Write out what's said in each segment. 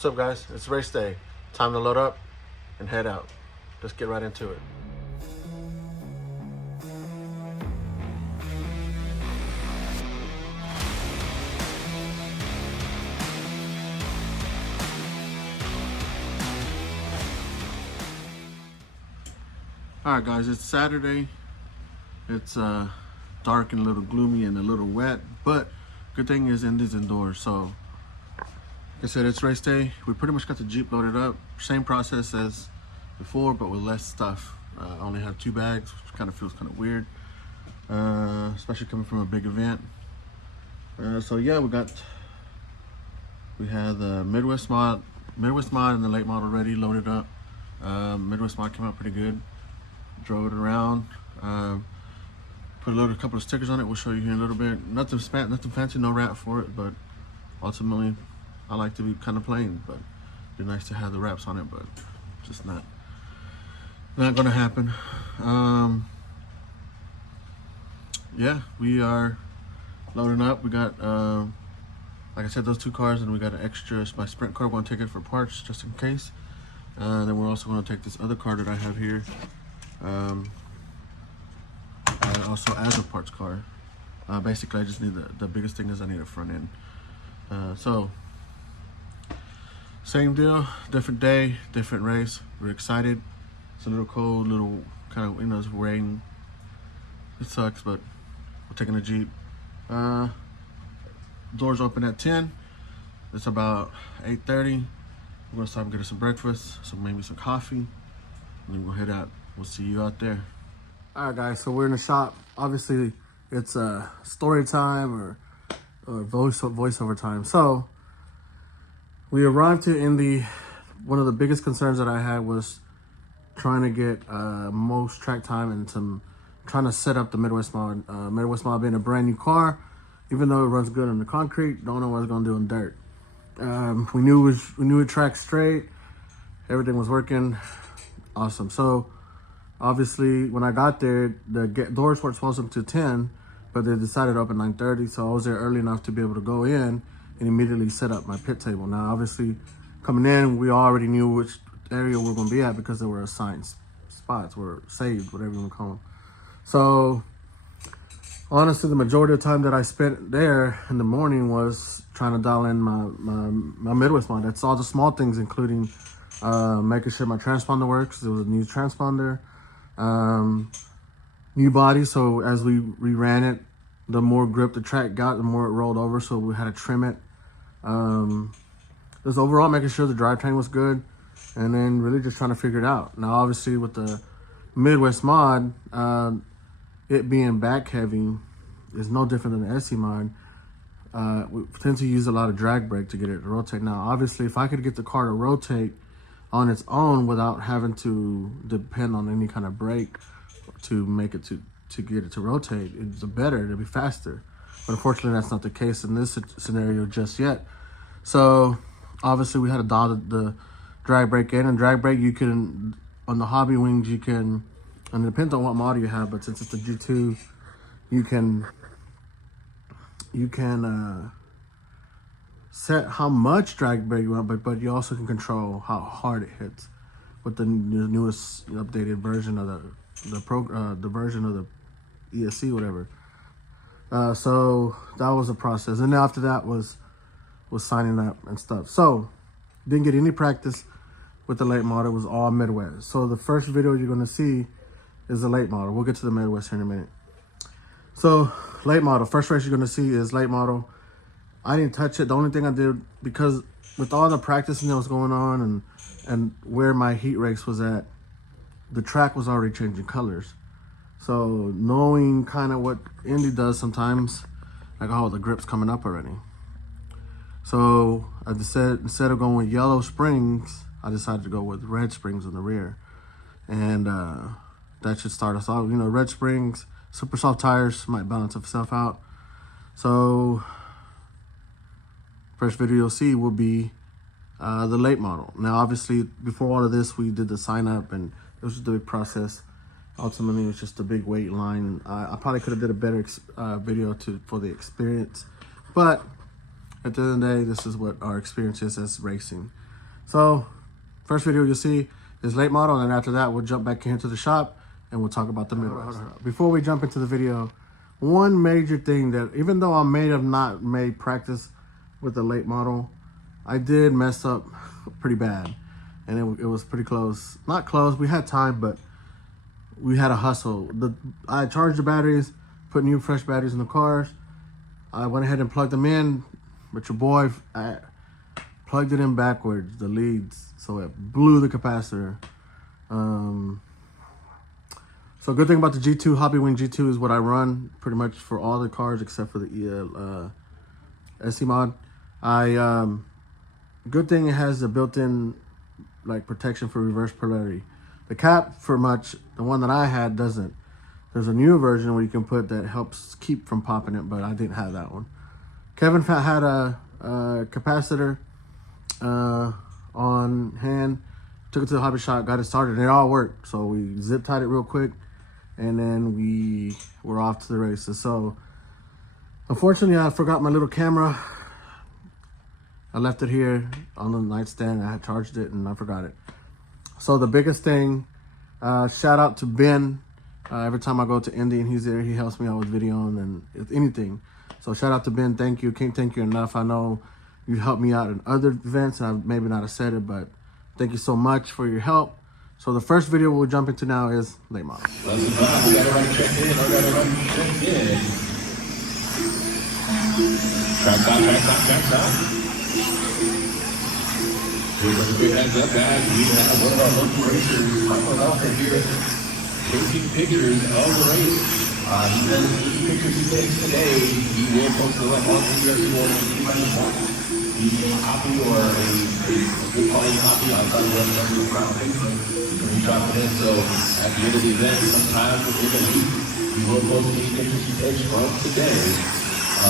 What's up, guys? It's race day. Time to load up and head out. Let's get right into it. All right, guys, it's Saturday. It's dark and a little gloomy and a little wet, but good thing is Indy's indoors. So, like I said, it's race day. We pretty much got the Jeep loaded up. Same process as before, but with less stuff. I only have 2 bags, which kind of feels kind of weird, especially coming from a big event. So yeah, we had the Midwest mod and the late model ready, loaded up. Midwest mod came out pretty good. Drove it around, put a couple of stickers on it. We'll show you here in a little bit. Nothing fancy, no wrap for it, but ultimately I like to be kind of plain, but it'd be nice to have the wraps on it, but just not gonna happen. Yeah, we are loading up. We got like I said, those 2 cars, and we got an extra, my sprint car. We're gonna take it for parts just in case. Then we're also gonna take this other car that I have here, also as a parts car. Basically, I just need the biggest thing is I need a front end. So same deal, different day, different race. We're excited. It's a little cold, little kind of, it's rain. It sucks, but we're taking a Jeep. Doors open at 10. It's about 8:30. We're gonna stop and get us some breakfast, maybe some coffee, and then we'll head out. We'll see you out there. All right, guys, so we're in the shop. Obviously, it's story time or voiceover time. So we arrived to Indy. One of the biggest concerns that I had was trying to get most track time and trying to set up the Midwest mod. Midwest mod being a brand new car, even though it runs good on the concrete, don't know what it's gonna do in dirt. We knew it tracked straight. Everything was working. Awesome. So obviously when I got there, the doors weren't supposed to open to 10, but they decided to open 9:30. So I was there early enough to be able to go in and immediately set up my pit table. Now, obviously coming in, we already knew which area we were going to be at because there were assigned spots, were saved, whatever you want to call them. So honestly, the majority of the time that I spent there in the morning was trying to dial in my Midwest mod. That's all the small things, including making sure my transponder works. There was a new transponder, new body. So as we ran it, the more grip the track got, the more it rolled over. So we had to trim it. Just overall making sure the drivetrain was good, and then really just trying to figure it out. Now, obviously with the Midwest mod, it being back heavy is no different than the SE mod. We tend to use a lot of drag brake to get it to rotate. Now, obviously, if I could get the car to rotate on its own without having to depend on any kind of brake to make it to get it to rotate, it's better, it'll be faster. But unfortunately, that's not the case in this scenario just yet. So obviously, we had to dial the drag brake in, and drag brake you can, on the hobby wings, you can, and it depends on what model you have, but since it's the G2, you can set how much drag brake you want, but you also can control how hard it hits with the newest updated version of the version of the ESC, whatever. So that was a process, and then after that was signing up and stuff. So didn't get any practice with the late model. It was all Midwest. So the first video you're going to see is the late model. We'll get to the Midwest here in a minute. So late model, first race you're going to see is late model. I didn't touch it. The only thing I did, because with all the practicing that was going on and where my heat race was at, the track was already changing colors. So knowing kind of what Indy does sometimes, like, oh, the grip's coming up already. So I decided, instead of going with yellow springs, I decided to go with red springs in the rear. And that should start us off. Red springs, super soft tires might balance itself out. So first video you'll see will be the late model. Now, obviously, before all of this, we did the sign up, and it was just a big process. Ultimately, it was just a big wait line. I probably could have did a better video for the experience, but at the end of the day, this is what our experience is as racing. So first video you'll see is late model, and then after that we'll jump back into the shop and we'll talk about the Midwest. Before we jump into the video, one major thing that, even though I may have not made practice with the late model, I did mess up pretty bad, and it was pretty close. Not close, we had time, but we had a hustle. I charged the batteries, put new fresh batteries in the cars. I went ahead and plugged them in, but your boy plugged it in backwards, the leads, so it blew the capacitor. So good thing about the G2, Hobby Wing G2 is what I run pretty much for all the cars except for the SC mod. Good thing it has a built-in like protection for reverse polarity. The cap for much, the one that I had doesn't. There's a new version where you can put that helps keep from popping it, but I didn't have that one. Kevin had a capacitor on hand, took it to the hobby shop, got it started, and it all worked. So we zip tied it real quick, and then we were off to the races. So unfortunately, I forgot my little camera. I left it here on the nightstand. I had charged it and I forgot it. So the biggest thing, shout out to Ben. Every time I go to Indy and he's there, he helps me out with videoing and anything. So shout out to Ben, thank you. Can't thank you enough. I know you helped me out in other events and I maybe not have said it, but thank you so much for your help. So the first video we'll jump into now is late model. We got everybody checked in. Tracks out. Here's a quick heads up, guys. We have one of our local racers, Michael Walker here, taking pictures of the race. He says the pictures he takes today, he will post the link on the UFC board if anybody wants the copy or a good quality copy on the website or around Facebook. You can reach out to him. So at the end of the event, sometime within a week, we will post these pictures he takes from today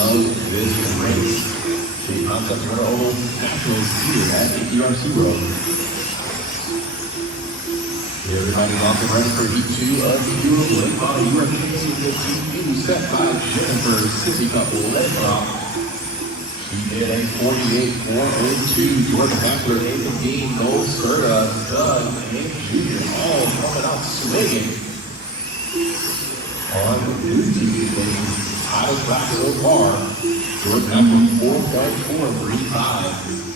of this race. JConcepts World Nationals here at ERC Road. Everybody welcome ready for heat 2 of the late model UFC Team set by Jennifer City Cup late model. She did a 48.402. Jordan Hackler, Nathan Dean, Gold Serta, Doug, and Junior all coming out swinging on the blue team. Highest back so far. Jordan Hackler 4.435.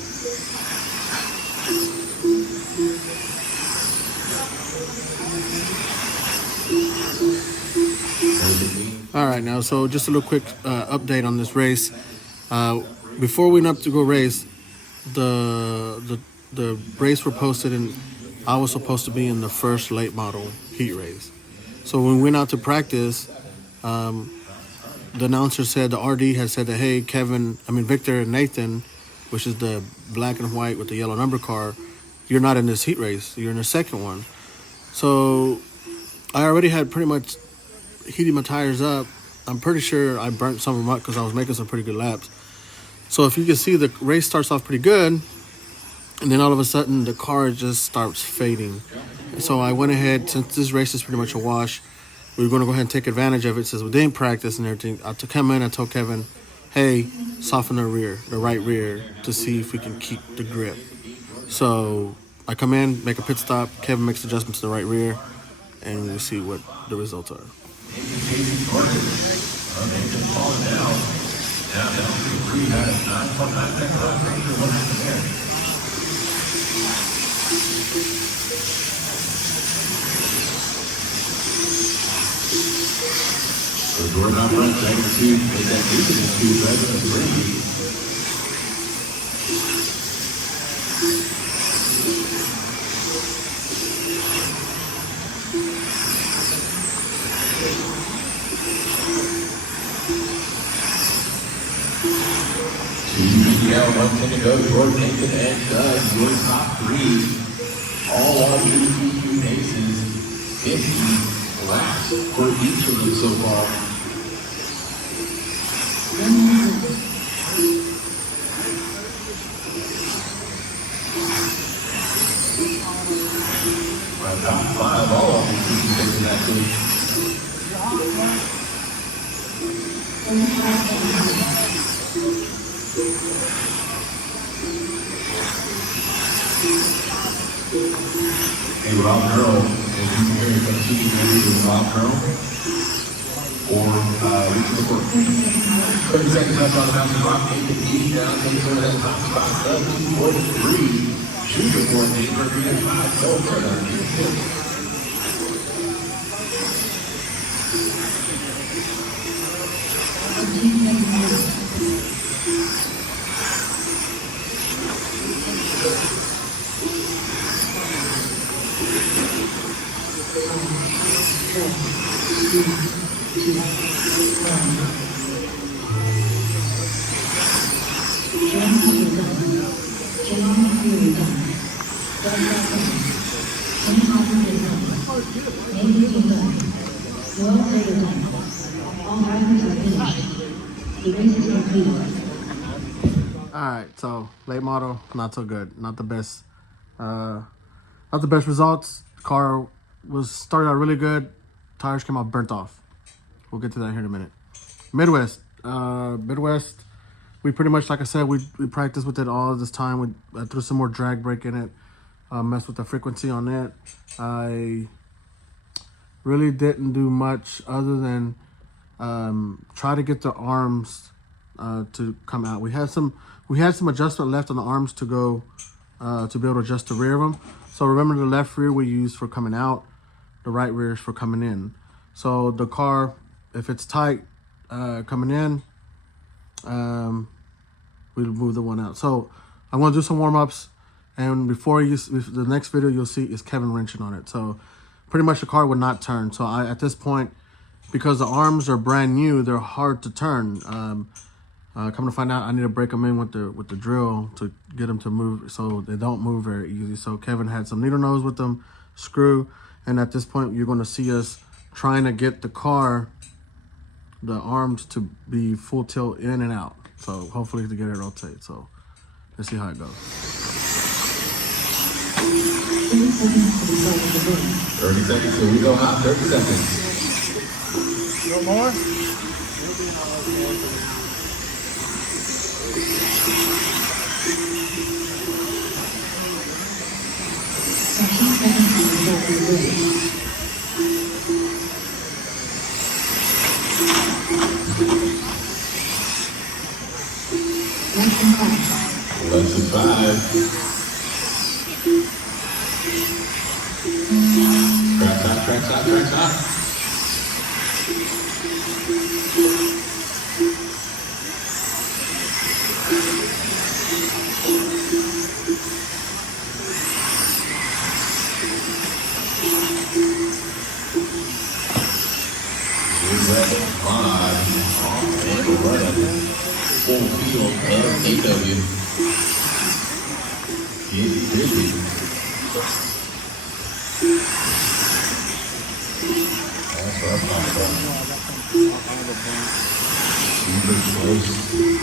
All right, now, so just a little quick update on this race. Before we went up to go race, the race were posted, and I was supposed to be in the first late model heat race. So when we went out to practice, the announcer said, the RD had said that, hey, Victor and Nathan, which is the black and white with the yellow number car, you're not in this heat race. You're in the second one. So I already had pretty much heated my tires up. I'm pretty sure I burnt some of them up because I was making some pretty good laps. So if you can see, the race starts off pretty good, and then all of a sudden the car just starts fading. And so I went ahead, since this race is pretty much a wash, we were going to go ahead and take advantage of it since we didn't practice and everything. I come in and told Kevin, hey, soften the right rear, to see if we can keep the grip. So I come in, make a pit stop, Kevin makes adjustments to the right rear, and we'll see what the results are. So Jordan up front, second two, made that distance to President Brady. One to go, Jordan, Nathan, and Doug, your top three. All on UPU aces, 50 laps for each of them so far. Top five, all of them in that group. A Rob Curl, if you can hear some team members with Rob Curl, or we can look for 30 seconds left on the mountain rock, 8 down, comes over that top spot, 243, shooting for the 5, no further. Alright, so late model, not so good. Not the best results. Car was started out really good. Tires came out burnt off. We'll get to that here in a minute. Midwest. Midwest, we pretty much, like I said, we practiced with it all this time. We threw some more drag brake in it. Messed with the frequency on it. I really didn't do much other than try to get the arms to come out. We had some adjustment left on the arms to go to be able to adjust the rear of them. So remember, the left rear we use for coming out, the right rear is for coming in. So the car, if it's tight coming in, we'll move the one out. So I'm going to do some warm-ups, and before the next video you'll see is Kevin wrenching on it. So pretty much the car would not turn. So at this point, because the arms are brand new, they're hard to turn. Come to find out, I need to break them in with the drill to get them to move, so they don't move very easy. So Kevin had some needle nose with them, screw, and at this point you're going to see us trying to get the car, the arms to be full tilt in and out. So hopefully to get it rotate. So let's see how it goes. 30 seconds, so we go hot, 30 seconds. No more? Less than 5. Tracks hot. Full field of AW. It's busy. That's what I'm talking about. Super close.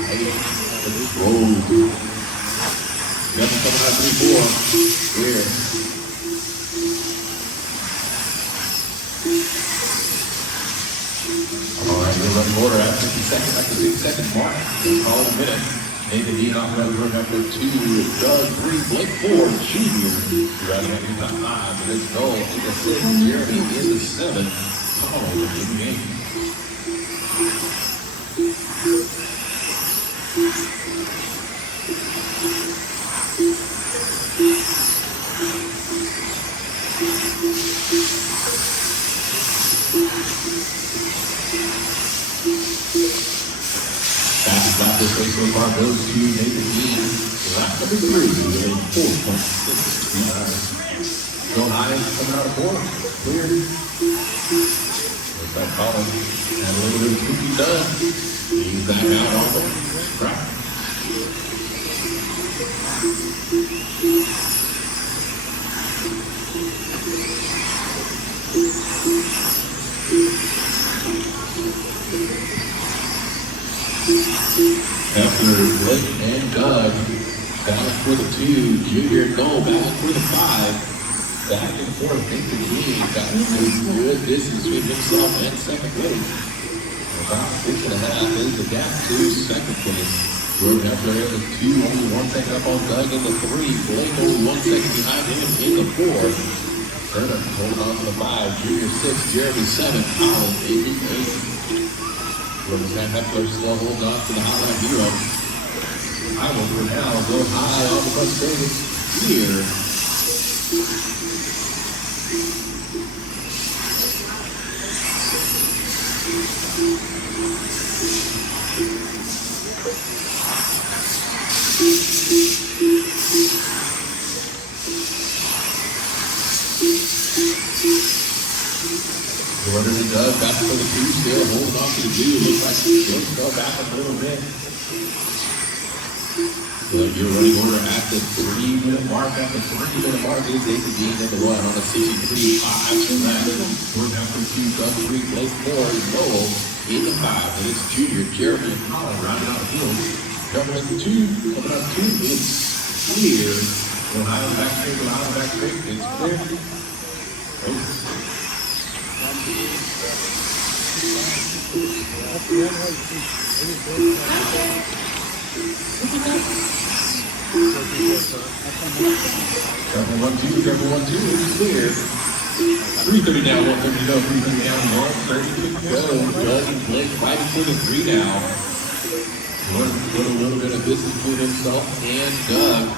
Hey, whoa. Nothing coming out 3-4. Here. All right, we're running order at 50 seconds, at the 6-second mark. Call it a minute. Nathan Dean off that run number 2, Doug 3, Blake 4, Junior. Driving at the top 5, and it's Cole in the 6, Jeremy in the 7. Call in the game. Fastest lap this race so far goes to Nathan Dean. Lap number 3 with a 4.6. Going high, coming out of 4. Clear. Looks like Colin had a little bit of spooky done. He's back out on the track. After Blake and Doug, back for the 2, Junior Cole back for the 5. Back and forth, Nathan Dean got a good distance between himself and second place. About 6.5 is the gap to second place. Jordan Heffler in the 2, only 1 second up on Doug in the 3. Blake only 1 second behind him in the 4. Turner holding on to the 5. Junior 6, Jeremy 7, Garland 8. Van Heffler still holding on to the hotline hero. I will now go high on the bus service here. Jordan and Doug back for the 2, still holding on to the 2. Looks like he'll go back a little bit. You're running over at the 3-minute mark. At the 3-minute mark is David Dean in the 1 on the 63.5 from that. Jordan after 2, Doug 3, Blake 4, Lowell in the 5. And it's junior Jeremy and Colin rounding out the field. Coming up 2, it's clear. Ohio back straight, it's clear. Careful 1-2, it's clear. 3:30 now, 1:30 to go, 3:30 down, 1:30 to go. Doug and Blake fighting for the 3 now. Put a little bit of business between himself and Doug.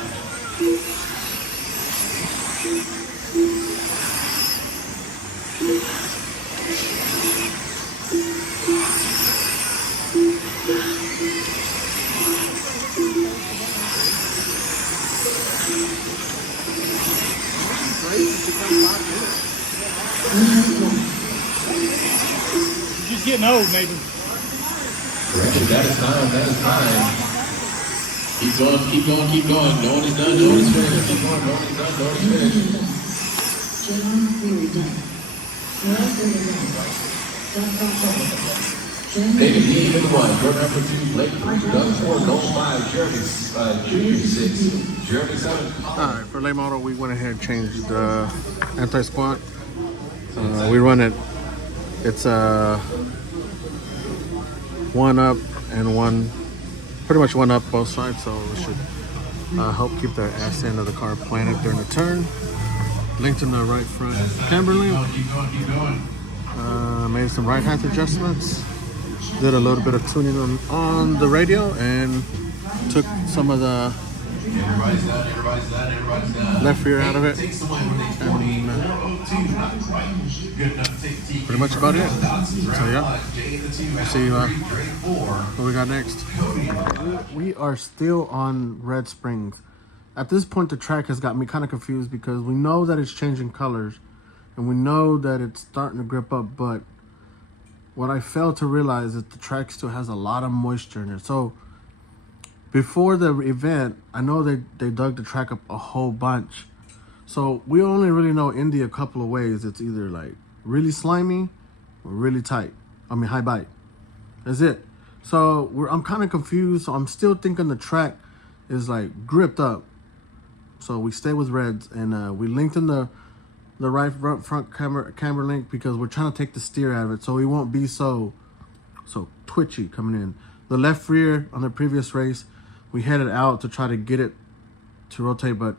Just getting old, maybe. That is time. Keep going. No one is done, no one is finished. Keep going, no one is done, no one is finished. David Dean in 1, Jordan after 2, Blake 3, Doug 4, Noel 5, Jeremy Junior 6, Jeremy 7. Alright, for late model, we went ahead and changed the anti-squat. We run it, it's 1 up and 1, pretty much 1 up both sides, so it should help keep the ass end of the car planted during the turn. Linked in the right front camber link. Made some right hand adjustments. Did a little bit of tuning on the radio and took some of the left rear out of it. And pretty much about it. So yeah, we'll see what we got next. We are still on Red Springs. At this point, the track has got me kind of confused because we know that it's changing colors and we know that it's starting to grip up, but what I failed to realize is the track still has a lot of moisture in it. So before the event, I know they dug the track up a whole bunch. So we only really know Indy a couple of ways. It's either like really slimy or really tight. I mean, high bite. That's it. So I'm kind of confused. So I'm still thinking the track is like gripped up. So we stay with reds and we linked in the right front camber link because we're trying to take the steer out of it so we won't be so twitchy coming in. The left rear on the previous race, we headed out to try to get it to rotate, but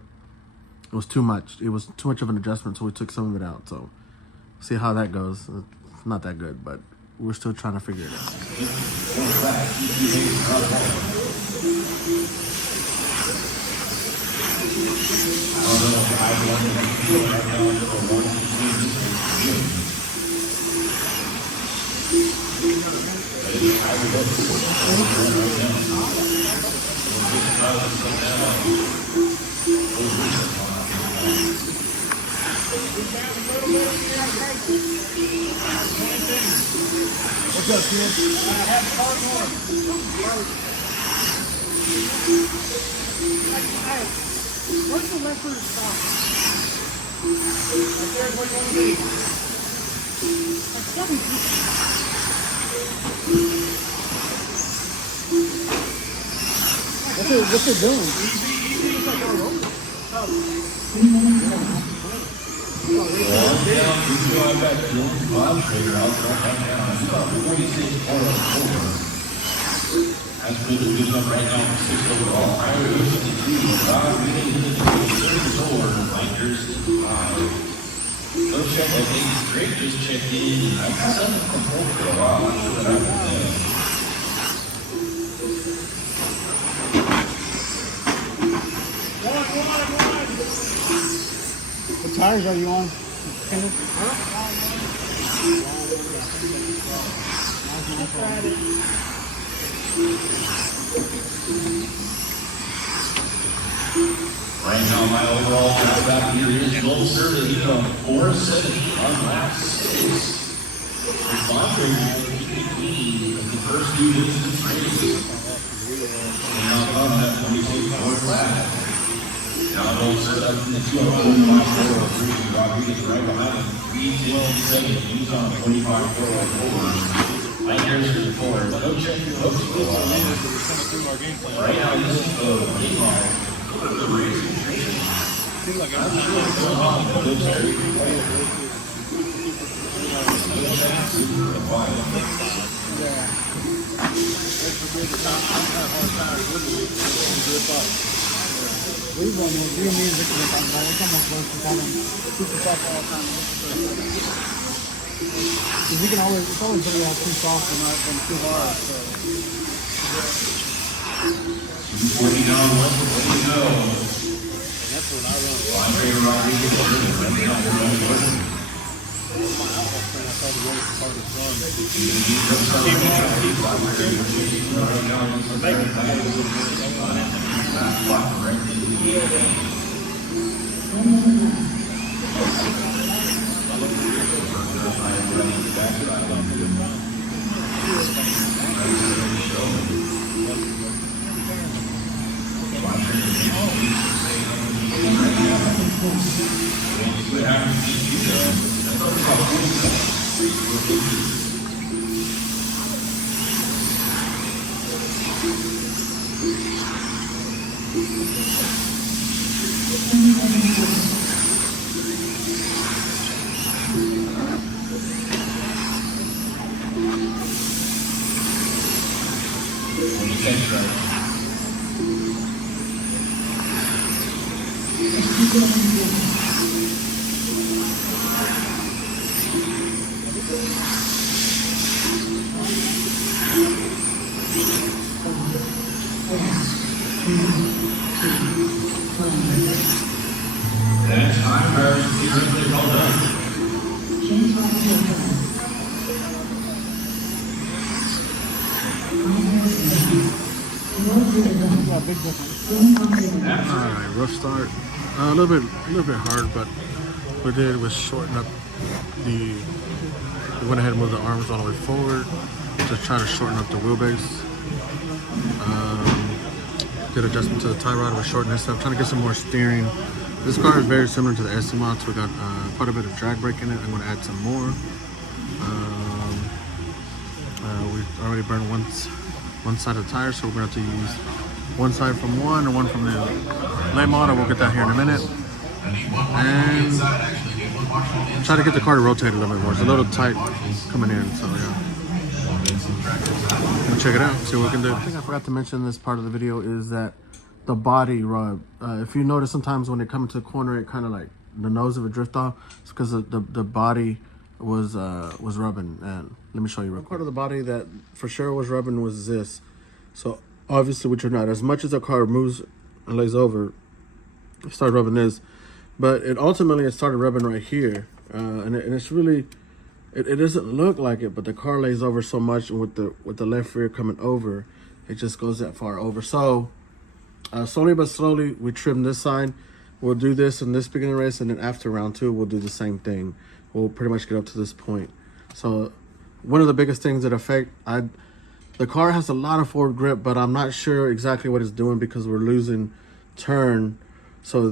it was too much. It was too much of an adjustment, so we took some of it out. So see how that goes. It's not that good, but we're still trying to figure it What's up, kid? I have a car going. What's the left rear stop? Right there is what you want to be. Like 7 feet. What's it doing? It's like our roller. As for the good up right now, 6 overall. Tyler goes 52. Rob Reed in the 34. Binders 5. No check, I think Drake just checked in. I saw something from home for a while. I'm sure that happened. What tires are you on? Right now, my overall count back here is Gold Survey, 470 on lap 6. Responsory of the first 2 distance races. And now on that 26th lap. Now Gold Survey in the 205.403. Rodriguez right behind him. 3:12.7. He's on 25.404. Mike Harrison is 4. But no check your hooks for a while. Right now, this is the game line. The racing training. I'm sure what's going on, but it's very competitive. We run with real music and it's almost worse to tell them super soft all the time. Because you can always, it's always better to have too soft than too hard. So. 240 down, what's the way to go? That's when I run. Andre Rodriguez running out the run. My outlet friend, I saw the road part of the front. That time, very well done. Alright, rough start. A little bit hard, but what we did was shorten up we went ahead and moved the arms all the way forward to try to shorten up the wheelbase. Did adjustment to the tie rod, we shortened this up, trying to get some more steering. This car is very similar to the SC mod, so we got quite a bit of drag brake in it. I'm going to add some more. We already burned one side of the tire, so we're going to have to use one side from one or one from the late model. We'll get that here in a minute. And try to get the car to rotate a little bit more. It's a little tight coming in, so yeah. We'll check it out, see what we can do. I think I forgot to mention this part of the video is that the body rub. If you notice sometimes when they come into the corner, it kind of like the nose of a drift off. It's because the body was rubbing. And let me show you real quick. Part of the body that for sure was rubbing was this. So obviously, which are not as much as the car moves and lays over, it started rubbing this. But it ultimately started rubbing right here, and it's really, it doesn't look like it, but the car lays over so much with the left rear coming over, it just goes that far over. So slowly but slowly, we trim this side. We'll do this in this beginning race, and then after round 2, we'll do the same thing. We'll pretty much get up to this point. So one of the biggest things that affect, the car has a lot of forward grip, but I'm not sure exactly what it's doing because we're losing turn. So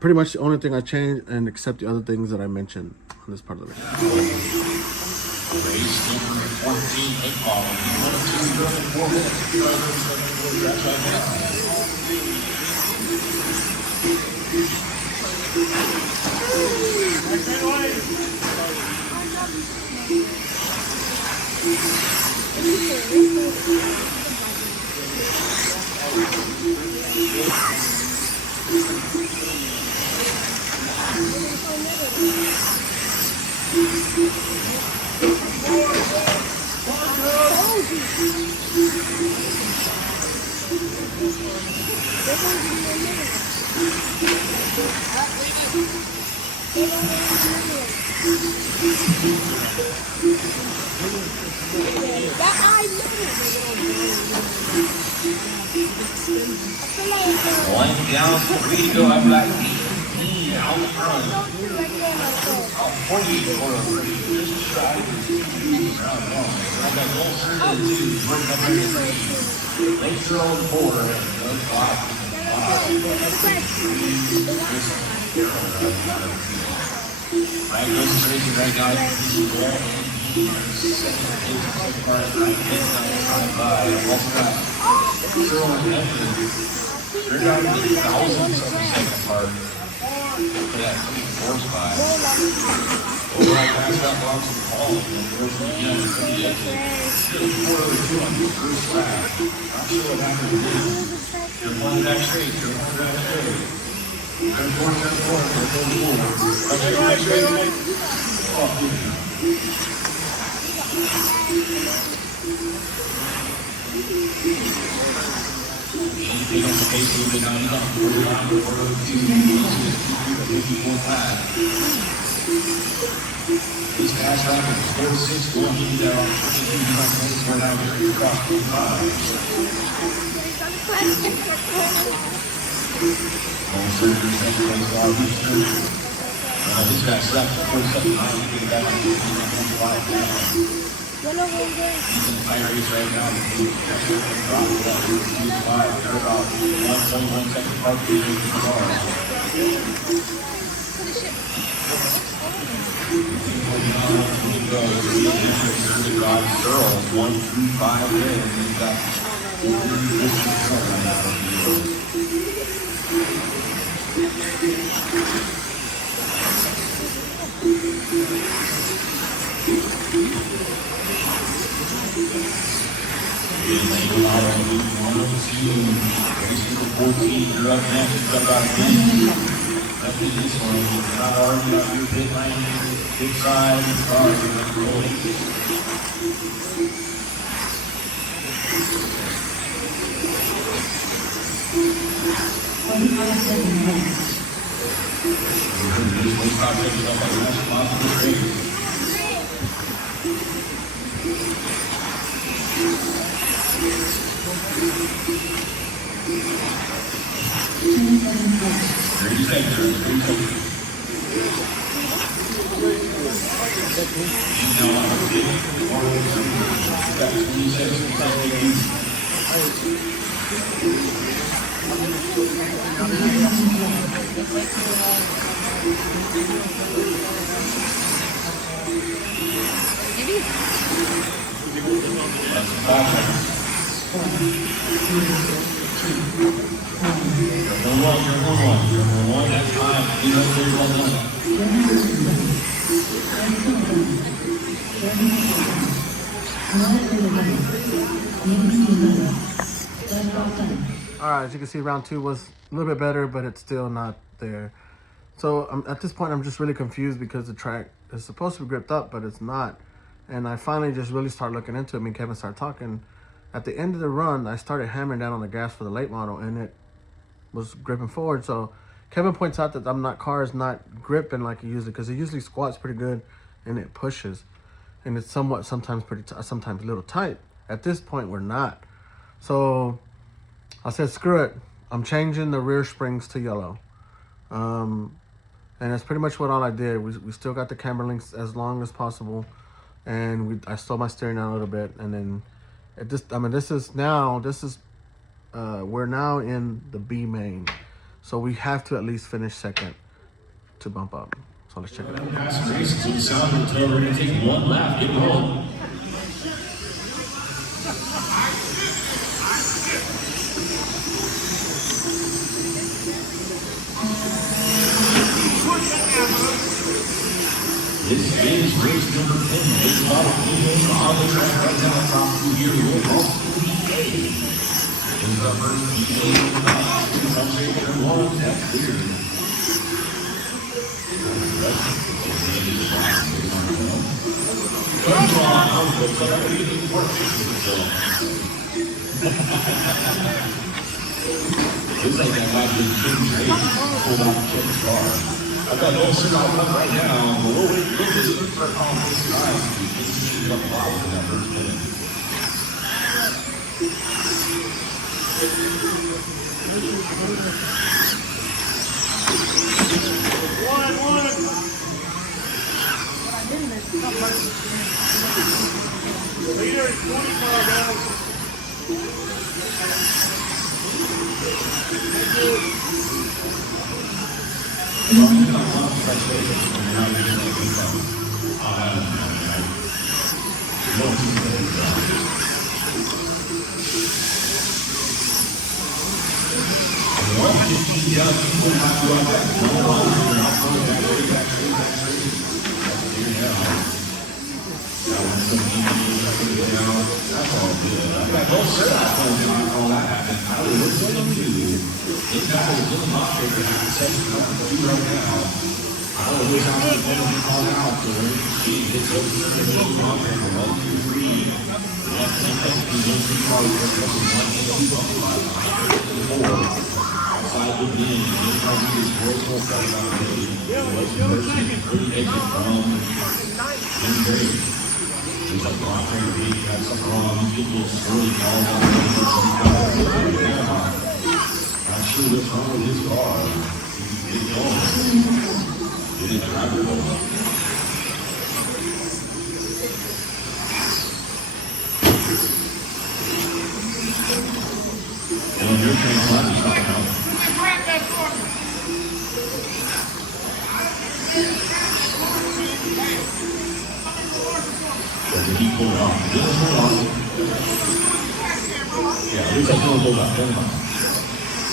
pretty much the only thing I changed, and except the other things that I mentioned on this part of the race. Race number 14, 8 ball. 4 minutes. One down, 3 to go. I'm like 18 out front. 40 for a race. Just shy of round one. I got goal third and 2. Running up here. Lakes are on 4. Those 5. Right, goes racing right now. Second part of 9 minutes on the side by. Also got Cyril and Evan. They're down to the thousands on the second part. For that 4 spot. Over on pass out box and Paul. Still 4 over 2 on the first lap. Not sure what happened to this. You're one back straight. You're one back straight. Turn 4, turn 4, turn 4. Okay, right straight. Oh, anything on the pace of the 90 on 49, 402, 54 time. This past lap is 4-6 going into the 22 now we're across 45. Also, the second place car reached third. This guy's left the first 7 miles to get back on the 25 now. He's in the high race right now. He's dropped it up. He's 5. They're about 1.1 second apart from the car. Earl, 1-3-5 in. He's got You're up next. It's about a minute. That's this one. You're not arguing on your pit lane. Pit side. Car, you're rolling. This one's not taking up on the last spot of the race. Alright, as you can see, round 2 was a little bit better, but it's still not there. So at this point, I'm just really confused because the track is supposed to be gripped up, but it's not. And I finally just really started looking into it. Me and Kevin started talking. At the end of the run, I started hammering down on the gas for the late model, and it was gripping forward. So Kevin points out that car is not gripping like it usually, because it usually squats pretty good and it pushes, and it's sometimes sometimes a little tight. At this point, we're not. So I said, screw it. I'm changing the rear springs to yellow. And that's pretty much what all I did. We still got the camber links as long as possible, and I slowed my steering down a little bit, and then we're now in the B main, so we have to at least finish second to bump up. So let's check it out. Past race to the South Hotel. We're going to take one lap. Get rolling. This is race number 10. This model is on the track right now. Top 2 here. We'll also be A. This is our first Looks like that might be King's Race. Hold on, check the car. I've got no signal up right now, but we'll wait for a call this time. We can up a lot with that first minute. Leader is 25 guys.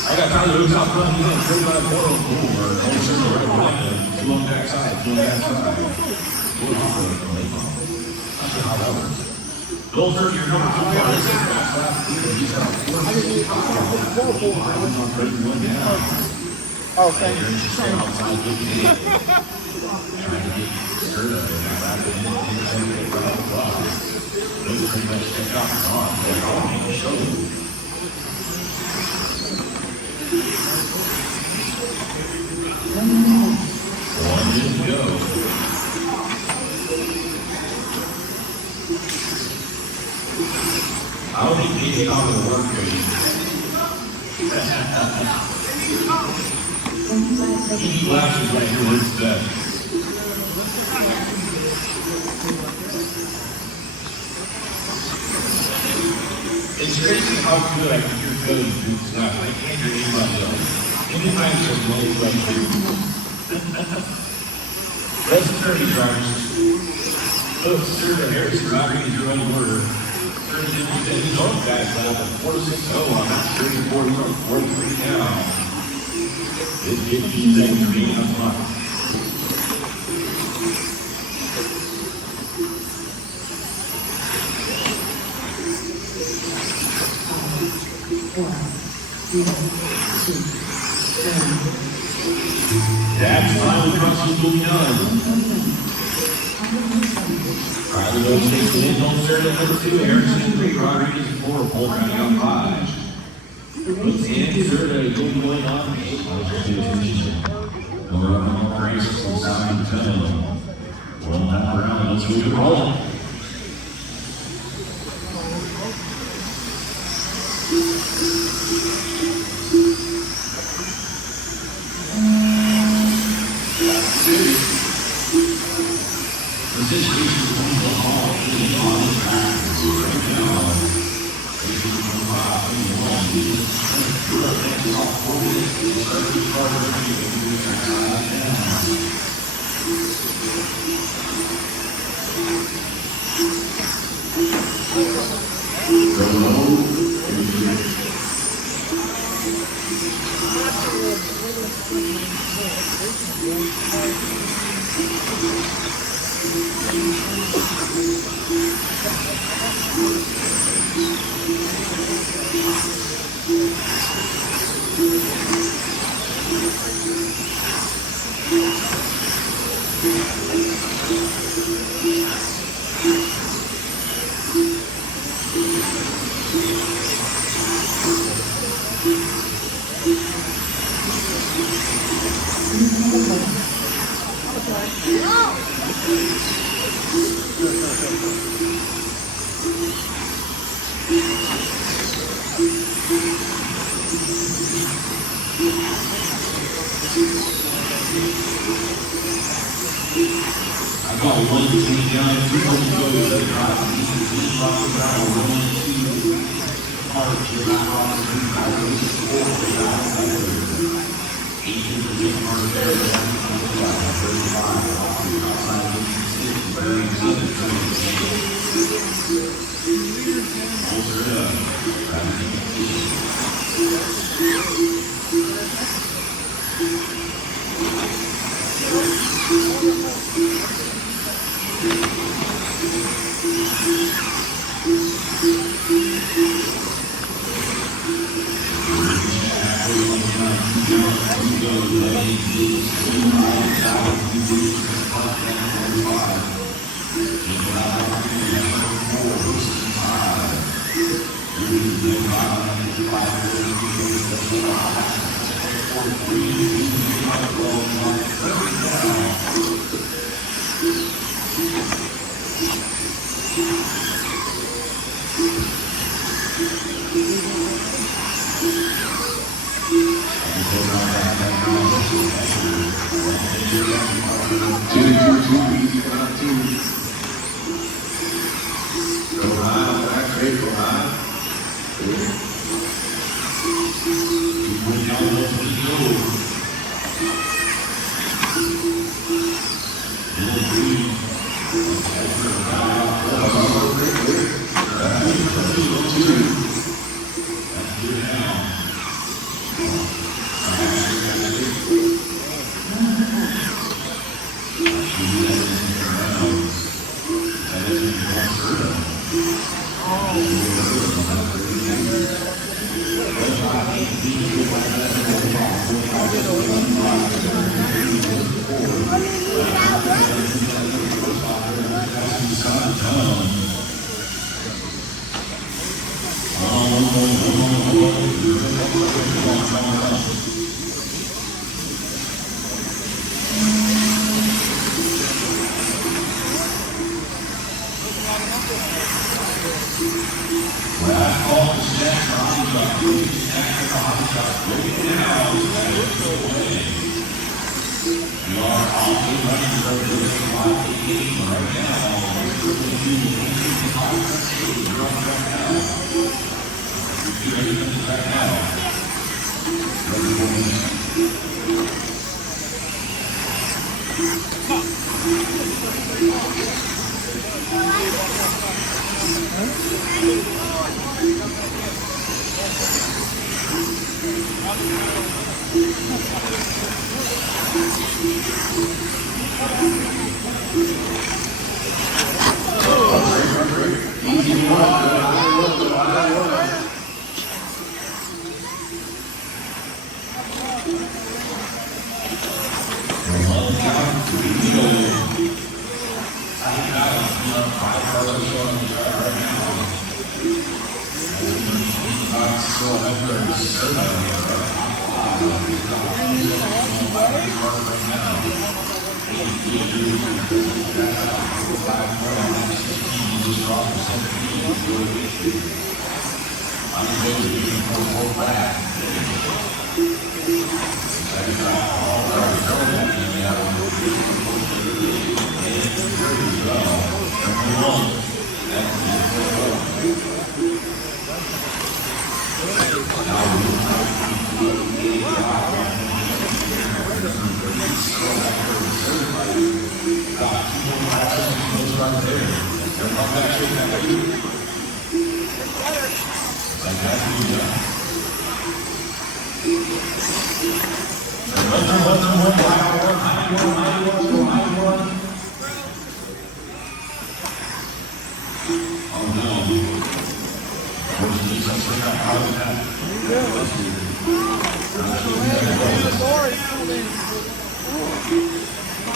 I got time to lose out front. He's going to trade by the portal. Or circle right behind him. Two on back side. Two on back side. How that works. Bill Turkey, your number 2 car. This is fast lap. He's out. Oh, thank you. Outside looking in. Trying to get Serta in that lap. He's going to get right off the block. Those are pretty much checked out and on. They're all going to show you. One minute to go. I don't think he's out of the work rate. He flashes right here where it's dead. It's crazy how good I can hear Cody do stuff. I can't hear anybody else. Anytime there's no like Let's turn the drivers. Look, Serta Harrison Rodriguez, your own order. He's on guys lap at 4.60 on that 34, he's on 43 now. It's 15 seconds remaining on the clock. That's finally crossing will be done. Riley Rose takes the lead on Serta at number 2, Harrison 3, Rodriguez 4, Paul rounding out 5. Looks in, Serta going on 8. Number 1 Grace from side 10. Well, that round, let's move it rolling. I got one between down, 3 more to go to the other drive.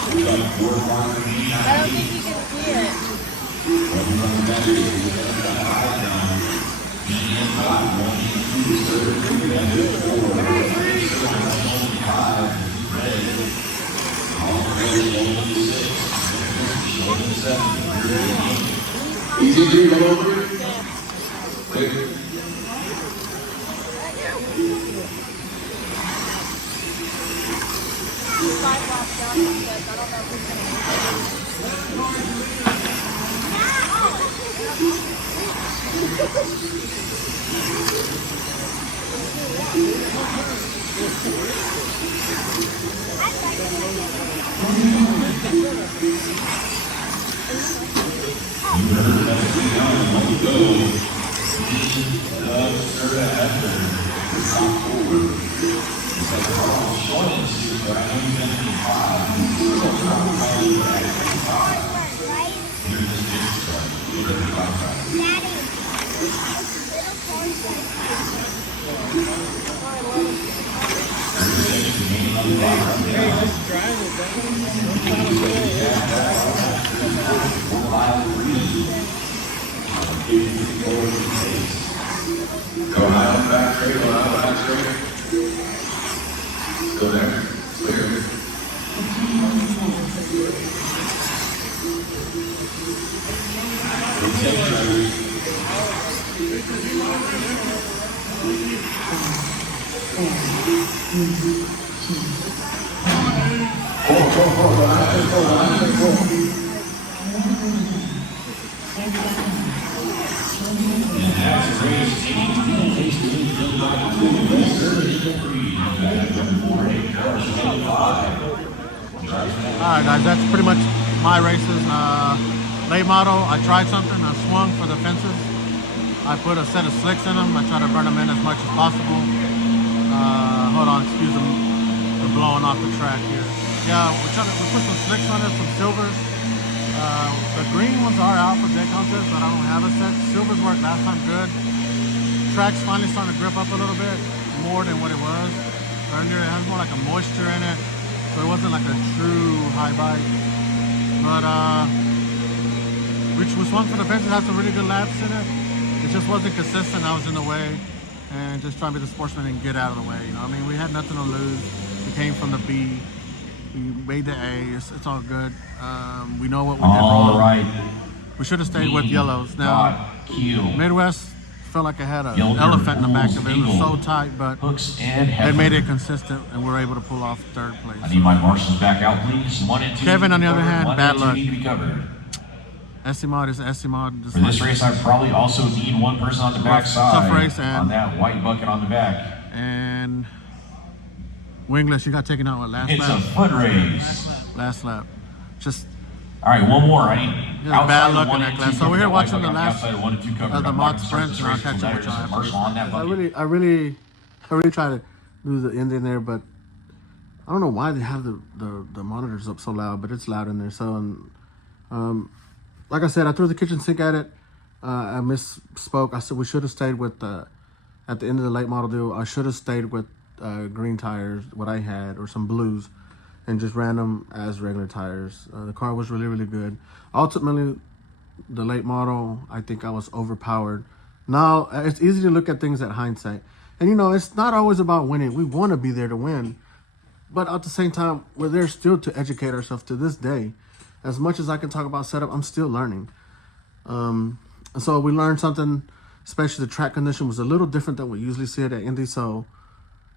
I don't think you can see it. Easy to go over it. Quick. Five laps down, he says. I don't know if he's gonna make it. Go out, back straight, go out, back straight. Go there, clear. Alright guys, that's pretty much my races. Late model, I tried something, I swung for the fences. I put a set of slicks in them, I try to burn them in as much as possible. Hold on, excuse them for blowing off the track here. Yeah, we put some slicks on it, some silvers. The green ones are out for JConcepts, but I don't have a set. Silvers worked last time good. Track's finally starting to grip up a little bit more than what it was earlier. It has more like a moisture in it, so it wasn't like a true high bike. But we swung for the fences, had some really good laps in it. It just wasn't consistent. I was in the way, and just trying to be the sportsman and get out of the way. You know, I mean, we had nothing to lose. We came from the B. We made the A. It's all good. We know what we did wrong. All right. We should have stayed with yellows. Now, Midwest felt like it had an elephant in the back of it. It was so tight, but Hooks and they made it consistent, and we were able to pull off third place. I need my marshals back out, please. 1 and 2. Kevin, on the other covered. hand, 1 bad and 2 luck. need to be covered. SC-Mod is SC-Mod. For this race, I probably also need one person on the back side. Tough race, and on that white bucket on the back. And Wingless, you got taken out what, last It's lap? a foot race. Last lap. Just All right, one more. I need bad outside luck of 1 in that and class. 2 So we're covered. here That watching white the bucket last outside of 1 and 2 covered. of the I'm mod not gonna start sprints, this and I'll race catch until up with there's a y'all commercial on that I bucket. really try to do the end in there, but I don't know why they have the monitors up so loud, but it's loud in there. So, like I said, I threw the kitchen sink at it. I misspoke. I said we should have stayed with at the end of the late model deal. I should have stayed with green tires, what I had, or some blues, and just ran them as regular tires. The car was really, really good. Ultimately, the late model, I think I was overpowered. Now, it's easy to look at things at hindsight. And, you know, it's not always about winning. We want to be there to win. But at the same time, we're there still to educate ourselves to this day. As much as I can talk about setup, I'm still learning. So we learned something, especially the track condition was a little different than we usually see it at Indy. So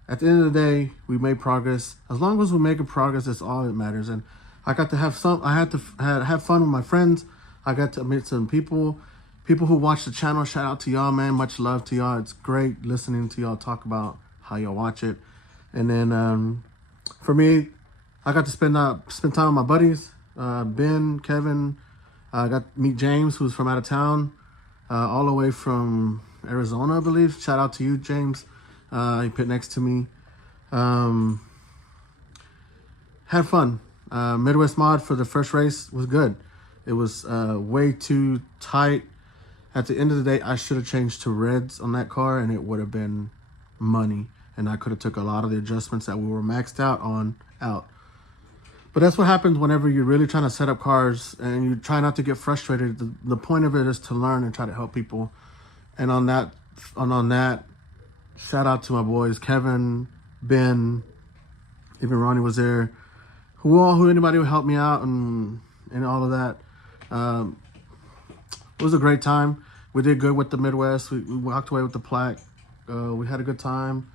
at the end of the day, we made progress. As long as we're making progress, that's all that matters. And I got to have I had to have fun with my friends. I got to meet some people who watch the channel. Shout out to y'all, man. Much love to y'all. It's great listening to y'all talk about how y'all watch it. And then for me, I got to spend time with my buddies, Ben, Kevin. I got to meet James, who's from out of town, all the way from Arizona, I believe. Shout out to you, James. He pit next to me. Had fun. Midwest mod for the first race was good. It was way too tight. At the end of the day, I should have changed to reds on that car, and it would have been money. And I could have took a lot of the adjustments that we were maxed out on out. But that's what happens whenever you're really trying to set up cars and you try not to get frustrated. The point of it is to learn and try to help people. And on that, shout out to my boys, Kevin, Ben, even Ronnie was there. Who anybody who helped me out and all of that. It was a great time. We did good with the Midwest. We walked away with the plaque. We had a good time,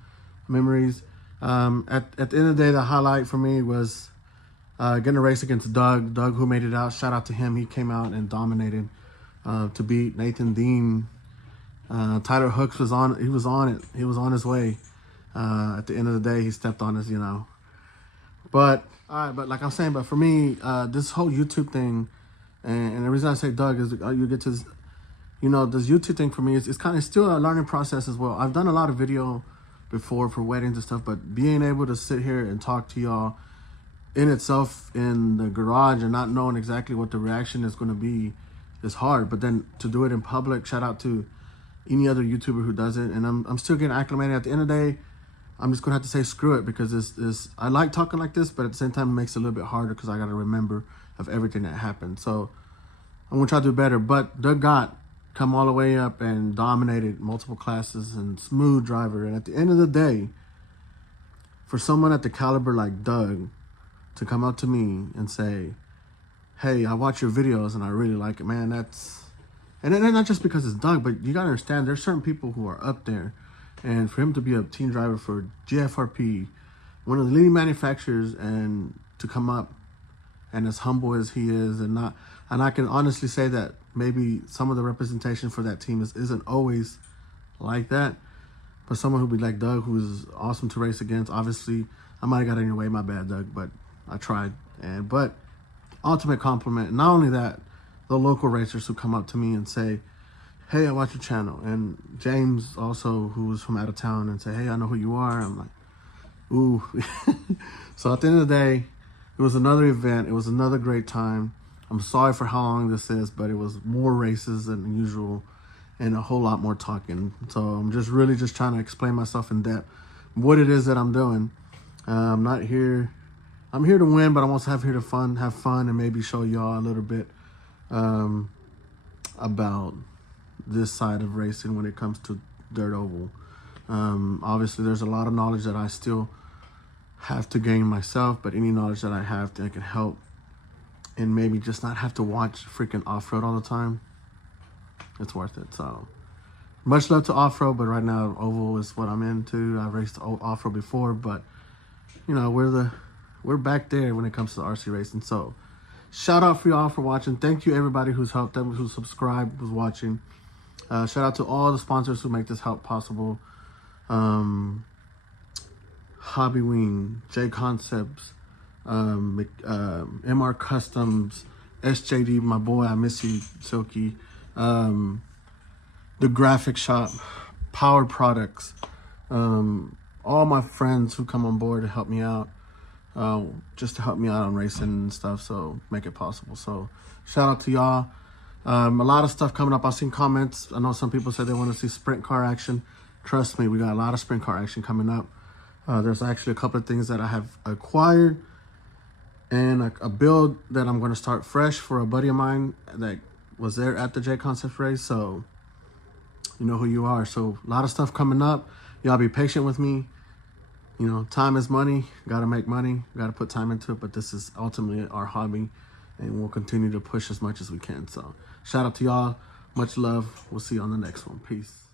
memories. At the end of the day, the highlight for me was getting a race against Doug. Doug, who made it out. Shout out to him. He came out and dominated to beat Nathan Dean. Tyler Hooks was on. He was on it. He was on his way. At the end of the day, he stepped on his, But all right, but like I'm saying, but for me, this whole YouTube thing, and the reason I say Doug is you get to this, this YouTube thing for me is kind of still a learning process as well. I've done a lot of video before for weddings and stuff, but being able to sit here and talk to y'all in itself in the garage and not knowing exactly what the reaction is going to be is hard. But then to do it in public, shout out to any other YouTuber who does it, and I'm still getting acclimated. At the end of the day, I'm just gonna have to say screw it, because I like talking like this, but at the same time it makes it a little bit harder because I gotta remember of everything that happened. So I'm gonna try to do better. But Doug got come all the way up and dominated multiple classes and smooth driver. And at the end of the day, for someone at the caliber like Doug to come up to me and say, hey, I watch your videos and I really like it, man, and then not just because it's Doug, but you gotta understand there's certain people who are up there. And for him to be a team driver for GFRP, one of the leading manufacturers, and to come up and as humble as he is, and I can honestly say that maybe some of the representation for that team isn't always like that. But someone who'd be like Doug, who's awesome to race against. Obviously, I might have got in your way, my bad, Doug, but I tried. But ultimate compliment. Not only that, the local racers who come up to me and say, hey, I watch your channel. And James also, who was from out of town, and say, hey, I know who you are. I'm like, ooh. So at the end of the day, it was another event. It was another great time. I'm sorry for how long this is, but it was more races than usual and a whole lot more talking. So I'm just really trying to explain myself in depth, what it is that I'm doing. I'm not here. I'm here to win, but I'm also here to have fun, and maybe show y'all a little bit about this side of racing when it comes to dirt oval. Obviously there's a lot of knowledge that I still have to gain myself, but any knowledge that I have that can help and maybe just not have to watch freaking off-road all the time, it's worth it. So much love to off-road, but right now oval is what I'm into. I've raced off-road before, but we're back there when it comes to RC racing. So shout out for y'all for watching. Thank you everybody who's helped, them who subscribed, was watching. Shout out to all the sponsors who make this help possible. Hobby Wing, JConcepts, MR Customs, SJD, my boy, I miss you, Silky. The Graphic Shop, Power Products, all my friends who come on board to help me out, just to help me out on racing and stuff, so make it possible. So shout out to y'all. A lot of stuff coming up. I've seen comments. I know some people said they want to see sprint car action. Trust me, we got a lot of sprint car action coming up. There's actually a couple of things that I have acquired, and a build that I'm going to start fresh for a buddy of mine that was there at the JConcepts Race. So you know who you are. So a lot of stuff coming up. Y'all be patient with me. Time is money. Got to make money. Got to put time into it. But this is ultimately our hobby, and we'll continue to push as much as we can. So shout out to y'all. Much love. We'll see you on the next one. Peace.